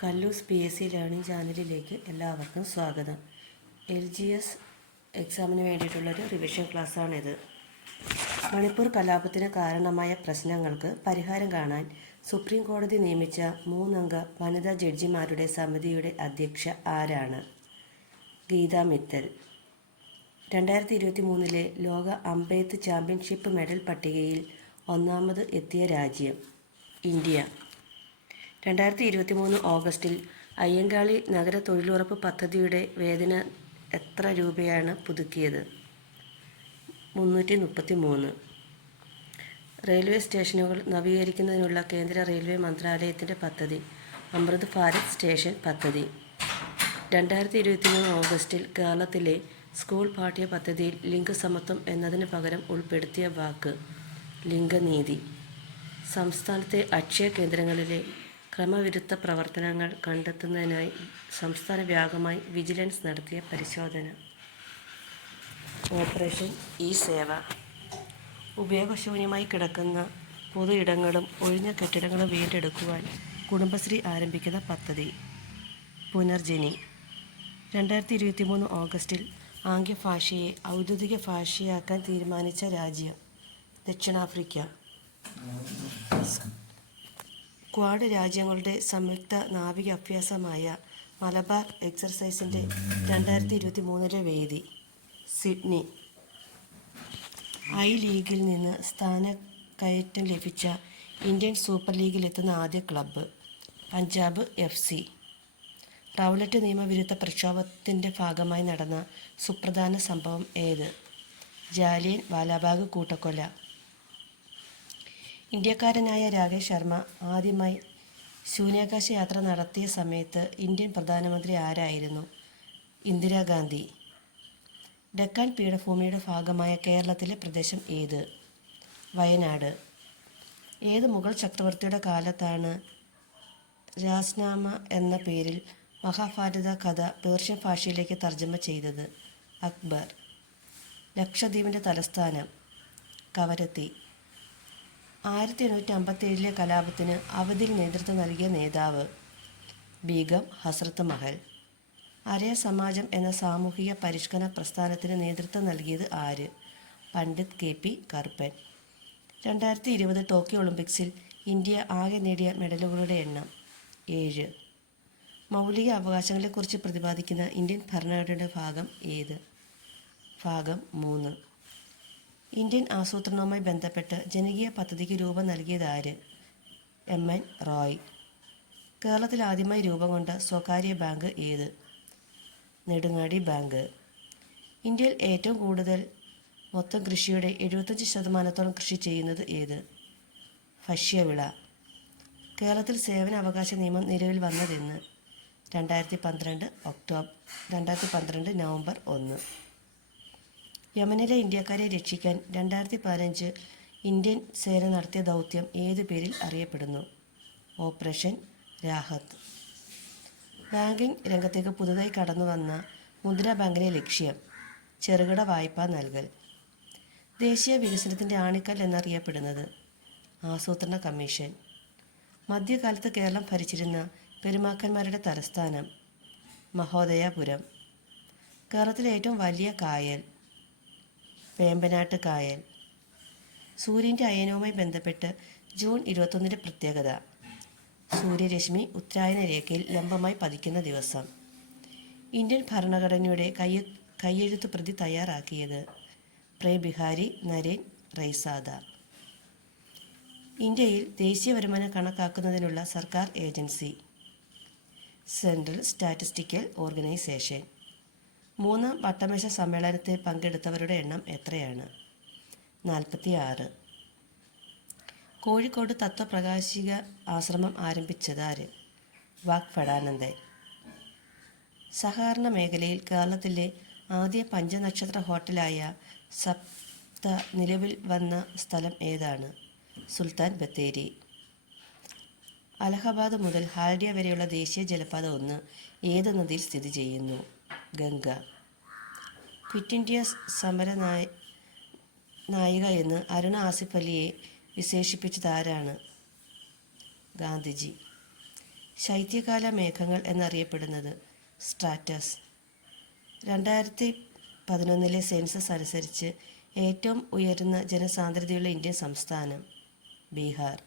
കല്ലൂസ് PSC learning ചാനലിലേക്ക് എല്ലാവർക്കും സ്വാഗതം. LGS എക്സാമിന് വേണ്ടിയിട്ടുള്ളൊരു റിവിഷൻ ക്ലാസ്സാണിത്. മണിപ്പൂർ കലാപത്തിന് കാരണമായ പ്രശ്നങ്ങൾക്ക് പരിഹാരം കാണാൻ സുപ്രീം കോടതി നിയമിച്ച 3 അംഗ വനിതാ ജഡ്ജിമാരുടെ സമിതിയുടെ അധ്യക്ഷ ആരാണ്? ഗീതാ മിത്തൽ. 2023 ലോക അമ്പെയ്ത്ത് ചാമ്പ്യൻഷിപ്പ് മെഡൽ പട്ടികയിൽ ഒന്നാമത് എത്തിയ രാജ്യം ഇന്ത്യ. 2023 ഓഗസ്റ്റിൽ അയ്യങ്കാളി നഗര തൊഴിലുറപ്പ് പദ്ധതിയുടെ വേതന എത്ര രൂപയാണ് പുതുക്കിയത്? 333. റെയിൽവേ സ്റ്റേഷനുകൾ നവീകരിക്കുന്നതിനുള്ള കേന്ദ്ര റെയിൽവേ മന്ത്രാലയത്തിൻ്റെ പദ്ധതി അമൃത് ഭാരത് സ്റ്റേഷൻ പദ്ധതി. 2023 ഓഗസ്റ്റിൽ കേരളത്തിലെ സ്കൂൾ പാഠ്യ പദ്ധതിയിൽ ലിംഗസമത്വം എന്നതിന് പകരം ഉൾപ്പെടുത്തിയ വാക്ക് ലിംഗനീതി. സംസ്ഥാനത്തെ അക്ഷയ കേന്ദ്രങ്ങളിലെ ക്രമവിരുദ്ധ പ്രവർത്തനങ്ങൾ കണ്ടെത്തുന്നതിനായി സംസ്ഥാന വ്യാപകമായി വിജിലൻസ് നടത്തിയ പരിശോധന. ഓപ്പറേഷൻ ഇ-സേവ. ഉപയോഗശൂന്യമായി കിടക്കുന്ന പൊതു ഇടങ്ങളും ഒഴിഞ്ഞ കെട്ടിടങ്ങളും വീണ്ടെടുക്കുവാൻ കുടുംബശ്രീ ആരംഭിക്കുന്ന പദ്ധതി പുനർജനി. 2023 ഓഗസ്റ്റിൽ ആംഗ്യഭാഷയെ ഔദ്യോഗിക ഭാഷയാക്കാൻ തീരുമാനിച്ച രാജ്യം ദക്ഷിണാഫ്രിക്ക. ക്വാഡ് രാജ്യങ്ങളുടെ സംയുക്ത നാവിക അഭ്യാസമായ മലബാർ എക്സർസൈസിൻ്റെ 2023 വേദി സിഡ്നി. ഐ-ലീഗിൽ നിന്ന് സ്ഥാനക്കയറ്റം ലഭിച്ച ഇന്ത്യൻ സൂപ്പർ ലീഗിലെത്തുന്ന ആദ്യ ക്ലബ്ബ് പഞ്ചാബ് FC. റൗലറ്റ് നിയമവിരുദ്ധ പ്രക്ഷോഭത്തിൻ്റെ ഭാഗമായി നടന്ന സുപ്രധാന സംഭവം ഏത്? ജാലിയൻ വാലാബാഗ് കൂട്ടക്കൊല. ഇന്ത്യക്കാരനായ രാകേഷ് ശർമ്മ ആദ്യമായി ശൂന്യാകാശ യാത്ര നടത്തിയ സമയത്ത് ഇന്ത്യൻ പ്രധാനമന്ത്രി ആരായിരുന്നു? ഇന്ദിരാഗാന്ധി. ഡെക്കാൻ പീഠഭൂമിയുടെ ഭാഗമായ കേരളത്തിലെ പ്രദേശം ഏത്? വയനാട്. ഏത് മുഗൾ ചക്രവർത്തിയുടെ കാലത്താണ് രാസ്നാമ എന്ന പേരിൽ മഹാഭാരത കഥ പേർഷ്യൻ ഭാഷയിലേക്ക് തർജ്ജമ ചെയ്തത്? അക്ബർ. ലക്ഷദ്വീപിൻ്റെ തലസ്ഥാനം കവരത്തി. 1857 കലാപത്തിന് അവധിൽ നേതൃത്വം നൽകിയ നേതാവ് ബീഗം ഹസ്രത്ത് മഹൽ. ആര്യ സമാജം എന്ന സാമൂഹിക പരിഷ്കരണ പ്രസ്ഥാനത്തിന് നേതൃത്വം നൽകിയത് ആര്? പണ്ഡിറ്റ് KP കറുപ്പൻ. 2020 ടോക്കിയോ ഒളിമ്പിക്സിൽ ഇന്ത്യ ആകെ നേടിയ മെഡലുകളുടെ എണ്ണം 7. മൗലിക അവകാശങ്ങളെക്കുറിച്ച് പ്രതിപാദിക്കുന്ന ഇന്ത്യൻ ഭരണഘടനയുടെ ഭാഗം ഏത്? ഭാഗം 3. ഇന്ത്യൻ ആസൂത്രണവുമായി ബന്ധപ്പെട്ട് ജനകീയ പദ്ധതിക്ക് രൂപം നൽകിയതാര്? MN റോയ്. കേരളത്തിൽ ആദ്യമായി രൂപം കൊണ്ട സ്വകാര്യ ബാങ്ക് ഏത്? നെടുങ്ങാടി ബാങ്ക്. ഇന്ത്യയിൽ ഏറ്റവും കൂടുതൽ മൊത്തം കൃഷിയുടെ 75% കൃഷി ചെയ്യുന്നത് ഏത്? ഭക്ഷ്യവിള. കേരളത്തിൽ സേവന അവകാശ നിയമം നിലവിൽ വന്നതെന്ന്? 2012 നവംബർ 1. യമനിലെ ഇന്ത്യക്കാരെ രക്ഷിക്കാൻ 2015 ഇന്ത്യൻ സേന നടത്തിയ ദൗത്യം ഏതു പേരിൽ അറിയപ്പെടുന്നു? ഓപ്പറേഷൻ രാഹത്ത്. ബാങ്കിംഗ് രംഗത്തേക്ക് പുതുതായി കടന്നു വന്ന മുദ്രാ ബാങ്കിൻ്റെ ലക്ഷ്യം ചെറുകിട വായ്പ നൽകൽ. ദേശീയ വികസനത്തിൻ്റെ ആണിക്കൽ എന്നറിയപ്പെടുന്നത്? ആസൂത്രണ കമ്മീഷൻ. മധ്യകാലത്ത് കേരളം ഭരിച്ചിരുന്ന പെരുമാക്കന്മാരുടെ തലസ്ഥാനം മഹോദയപുരം. കേരളത്തിലെ ഏറ്റവും വലിയ കായൽ വേമ്പനാട്ട് കായൽ. സൂര്യൻ്റെ അയനവുമായി ബന്ധപ്പെട്ട് ജൂൺ 21 പ്രത്യേകത. സൂര്യരശ്മി ഉത്തരായന രേഖയിൽ ലംബമായി പതിക്കുന്ന ദിവസം. ഇന്ത്യൻ ഭരണഘടനയുടെ കയ്യെഴുത്ത് പ്രതി തയ്യാറാക്കിയത്? പ്രേ ബിഹാരി നരേൻ റൈസാദ. ഇന്ത്യയിൽ ദേശീയ വരുമാനം കണക്കാക്കുന്നതിനുള്ള സർക്കാർ ഏജൻസി സെൻട്രൽ സ്റ്റാറ്റിസ്റ്റിക്കൽ ഓർഗനൈസേഷൻ. 3-ാം വട്ടമേശ സമ്മേളനത്തിൽ പങ്കെടുത്തവരുടെ എണ്ണം എത്രയാണ്? 46. കോഴിക്കോട് തത്വപ്രകാശിക ആശ്രമം ആരംഭിച്ചതാര്? വാഗ്ഭടാനന്ദൻ. സഹകരണ മേഖലയിൽ കേരളത്തിലെ ആദ്യ പഞ്ചനക്ഷത്ര ഹോട്ടലായ സപ്ത നിലവിൽ വന്ന സ്ഥലം ഏതാണ്? സുൽത്താൻ ബത്തേരി. അലഹബാദ് മുതൽ ഹാൽഡിയ വരെയുള്ള ദേശീയ ജലപാത 1 ഏത് നദിയിൽ സ്ഥിതി ചെയ്യുന്നു? ഗംഗ. ക്വിറ്റ് ഇന്ത്യ സമര നായിക എന്ന് അരുണ ആസിഫ് അലിയെ വിശേഷിപ്പിച്ചത് ആരാണ്? ഗാന്ധിജി. ശൈത്യകാല മേഘങ്ങൾ എന്നറിയപ്പെടുന്നത് സ്ട്രാറ്റസ്. 2011 സെൻസസ് അനുസരിച്ച് ഏറ്റവും ഉയർന്ന ജനസാന്ദ്രതയുള്ള ഇന്ത്യൻ സംസ്ഥാനം ബീഹാർ.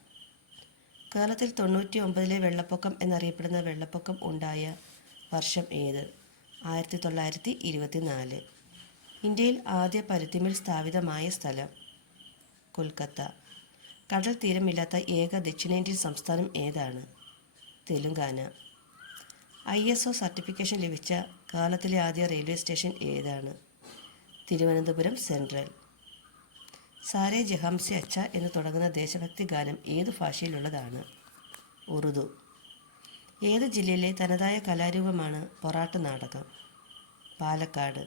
കേരളത്തിൽ 99 വെള്ളപ്പൊക്കം എന്നറിയപ്പെടുന്ന വെള്ളപ്പൊക്കം ഉണ്ടായ വർഷം ഏത്? 1924. ഇന്ത്യയിൽ ആദ്യ പരുത്തിമിൽ സ്ഥാപിതമായ സ്ഥലം കൊൽക്കത്ത. കടൽ തീരമില്ലാത്ത ഏക ദക്ഷിണേന്ത്യൻ സംസ്ഥാനം ഏതാണ്? തെലുങ്കാന. ISO സർട്ടിഫിക്കേഷൻ ലഭിച്ച കേരളത്തിലെ ആദ്യ റെയിൽവേ സ്റ്റേഷൻ ഏതാണ്? തിരുവനന്തപുരം സെൻട്രൽ. സാരേ ജഹാം സെ അച്ഛ എന്ന് തുടങ്ങുന്ന ദേശഭക്തി ഗാനം ഏതു ഭാഷയിലുള്ളതാണ്? ഉറുദു. ഏത് ജില്ലയിലെ തനതായ കലാരൂപമാണ് പൊറാട്ട് നാടകം? പാലക്കാട്.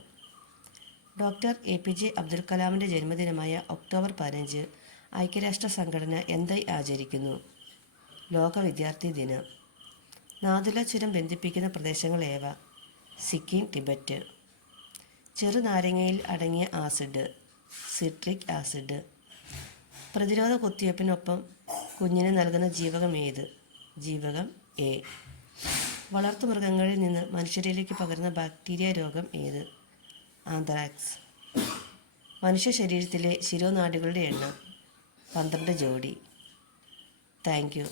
ഡോക്ടർ APJ അബ്ദുൽ കലാമിൻ്റെ ജന്മദിനമായ ഒക്ടോബർ 15 ഐക്യരാഷ്ട്ര സംഘടന എന്തായി ആചരിക്കുന്നു? ലോക വിദ്യാർത്ഥി ദിനം. നാഥുല ചുരം ബന്ധിപ്പിക്കുന്ന പ്രദേശങ്ങൾ ഏവ? സിക്കിം, ടിബറ്റ്. ചെറുനാരങ്ങയിൽ അടങ്ങിയ ആസിഡ് സിട്രിക് ആസിഡ്. പ്രതിരോധ കുത്തിവയ്പ്പിനൊപ്പം കുഞ്ഞിന് നൽകുന്ന ജീവകം ഏത്? ജീവകം A. വളർത്തുമൃഗങ്ങളിൽ നിന്ന് മനുഷ്യരിലേക്ക് പകരുന്ന ബാക്ടീരിയ രോഗം ഏത്? ആന്ത്രാക്സ്. മനുഷ്യ ശരീരത്തിലെ ശിരോനാഡികളുടെ എണ്ണം 12 ജോഡി. Thank you.